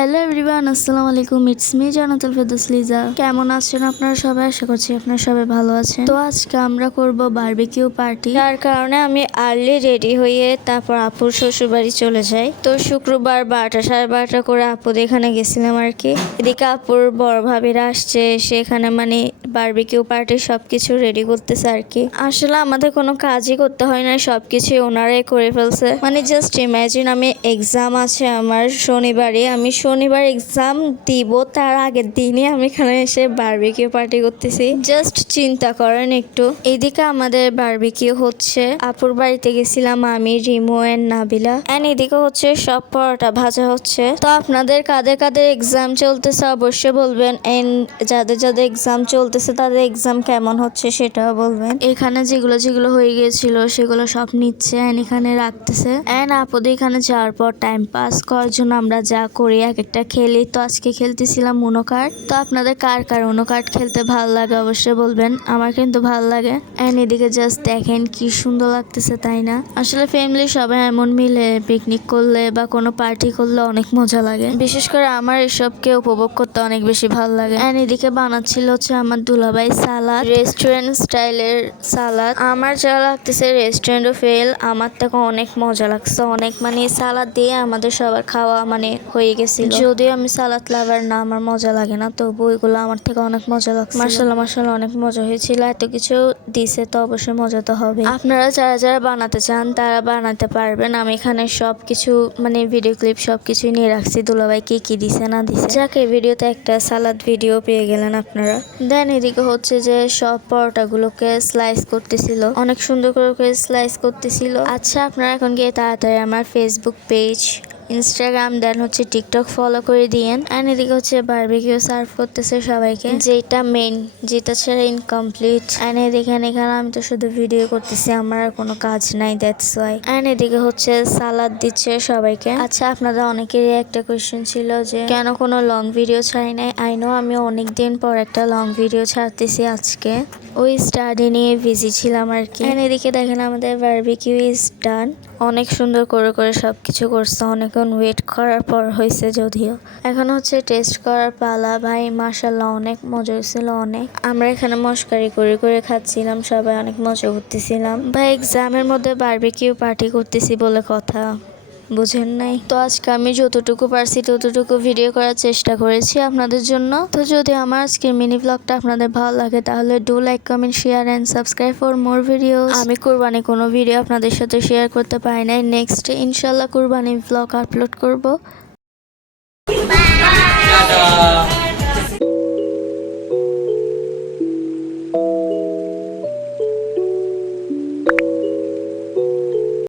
Hello everyone, আসসালামু আলাইকুম। It's me Jannatul Ferdous Liza কেমন আছেন আপনারা সবাই? আশা করছি আপনারা সবাই ভালো আছেন। তো আজকে আমরা করব বারবিকিউ পার্টি তার কারণে আমি আর্লি রেডি হয়ে তারপর আপুর শ্বশুরবাড়ি চলে যাই। তো শুক্রবার বারোটা, সাড়ে বারোটা করে আপুদের এখানে গেছিলাম আর কি। এদিকে আপুর বড় ভাবিরা আসছে সেখানে মানে বারবিকিউ পার্টির সবকিছু রেডি করতেছে আর কি। আসলে আমাদের কোনো কাজই করতে হয় না সবকিছু ওনারাই করে ফেলছে। মানে জাস্ট ইমাজিন আমি এক্সাম আছে আমার শনিবারে, আমি শনিবার এক্সাম দিব, তার আগের দিনই আমি এখানে এসে বারবিকিউ পার্টি করতেছি। জাস্ট চিন্তা করেন একটু। এদিকে আমাদের বারবিকিউ হচ্ছে। আপুর বাড়িতে গেছিলাম আমি, রিমো এন্ড নাবিলা। এন্ড এদিকে হচ্ছে সব পরোটা ভাজা হচ্ছে। তো আপনাদের কাদের কাদের এক্সাম চলতেছে অবশ্যই বলবেন। এন্ড যাদের যাদের এক্সাম চলতেছে, তাদের এক্সাম কেমন হচ্ছে সেটাও বলবেন। এখানে যেগুলো যেগুলো হয়ে গিয়েছিল, সেগুলো সব নিচ্ছে এন্ড এখানে রাখতেছে। এন্ড আপদে এখানে যাওয়ার পর টাইম পাস করার জন্য আমরা যা করি একটা খেলি তো আজকে খেলতেছিলাম উনো কার্ড তো আপনাদের কার কার উনো কার্ড খেলতে ভালো লাগে অবশ্যই বলবেন। আমার কিন্তু ভালো লাগে। এন্ড এদিকে জাস্ট দেখেন কি সুন্দর লাগতেছে, তাই না? আসলে ফ্যামিলি সবাই এমন মিলে পিকনিক করলে বা কোনো পার্টি করলে অনেক মজা লাগে। বিশেষ করে আমার এসবকে উপভোগ করতে অনেক বেশি ভালো লাগে। এন্ড এদিকে বানাচ্ছিল হচ্ছে আমার দুলাভাই সালাদ। রেস্টুরেন্ট স্টাইলের সালাদ। আমার যা লাগতেছে রেস্টুরেন্টও ফেল আমার থেকে অনেক মজা লাগছে। অনেক মানে সালাদ দিয়ে আমাদের সবার খাওয়া মানে হয়ে যদিও আমি সালাদ লাভার না আমার মজা লাগে না তবু ওইগুলো আমার থেকে অনেক মজা লাগছে মার্শাল্লাহ মার্শাল্লাহ অনেক মজা হয়েছিল এত কিছু দিছে তো অবশ্যই মজা তো হবে আপনারা যারা যারা বানাতে চান তারা বানাতে পারবেন। আমি এখানে সব কিছু মানে ভিডিও ক্লিপ সব কিছুই নিয়ে রাখছি। দুলাভাই কি কি দিছে না দিছে। যাকে ভিডিওতে একটা সালাদ ভিডিও পেয়ে গেলেন আপনারা। দেন এদিকে হচ্ছে যে সব পরোটাগুলোকে স্লাইস করতেছিল। অনেক সুন্দর করে স্লাইস করতেছিল। আচ্ছা আপনারা এখন গিয়ে তাড়াতাড়ি আমার ফেসবুক পেজ ইনস্টাগ্রাম দেন হচ্ছে টিকটক ফলো করে দিয়েন। অ্যান্ড এদিকে হচ্ছে বারবিকিউ সার্ভ করতেছে সবাইকে। যেটা মেন যেটা ছাড়া ইনকমপ্লিট অ্যান্ড এদিকে এখানে আমি তো শুধু ভিডিও করতেছি, আমার আর কোনো কাজ নাই দ্যাটস ওয়াই অ্যান্ড এদিকে হচ্ছে সালাদ দিচ্ছে সবাইকে। আচ্ছা আপনাদের অনেকেরই একটা কোয়েশ্চেন ছিল যে, কেন কোনো লং ভিডিও ছাড়ি নাই? আই নো আমি অনেক দিন পর একটা লং ভিডিও ছাড়তেছি আজকে। ওই স্টাডি নিয়ে বিজি ছিলাম আর কি। এদিকে দেখেন আমাদের বারবিকিউ ইজ ডান অনেক সুন্দর করে করে সব কিছু করছে অনেকক্ষণ ওয়েট করার পর হয়েছে যদিও। এখন হচ্ছে টেস্ট করার পালা। ভাই মাসাল্লাহ অনেক মজা হয়েছিল অনেক। আমরা এখানে মস্কারি করে করে খাচ্ছিলাম, সবাই অনেক মজা করতেছিলাম। ভাই এক্সামের মধ্যে বার্বিকিউ পার্টি করতেছি বলে কথা। বোঝেন নাই। তো আজকে আমি যতটুকু পারছি ততটুকু ভিডিও করার চেষ্টা করেছি আপনাদের জন্য। তো যদি আমার আজকের মিনি ব্লগটা আপনাদের ভালো লাগে, তাহলে do like comment share and subscribe for more video আমি কোরবানি কোনো ভিডিও আপনাদের সাথে শেয়ার করতে পারি নাই। নেক্সট ইনশাল্লাহ কোরবানি ব্লগ আপলোড করব।